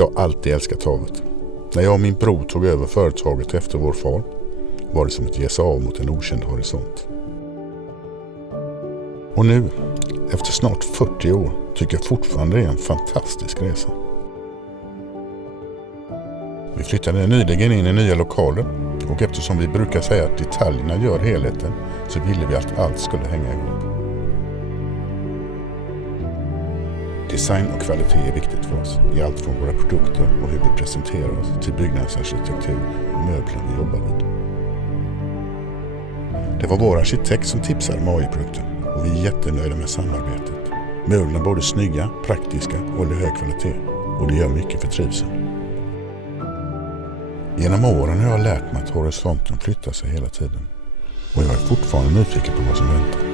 Jag har alltid älskat havet. När jag och min bror tog över företaget efter vår far var det som att ge sig av mot en okänd horisont. Och nu, efter snart 40 år, tycker jag fortfarande det är en fantastisk resa. Vi flyttade nyligen in i nya lokaler och eftersom vi brukar säga att detaljerna gör helheten så ville vi att allt skulle hänga ihop. Design och kvalitet är viktigt för oss i allt från våra produkter och hur vi presenterar oss till byggnadsarkitektur och möbler vi jobbar vid. Det var vår arkitekt som tipsade om AI-produkten och vi är jättenöjda med samarbetet. Möblerna är både snygga, praktiska och håller hög kvalitet och det gör mycket för trivseln. Genom åren har jag lärt mig att horisonten flyttar sig hela tiden och jag är fortfarande nyfiken på vad som väntar.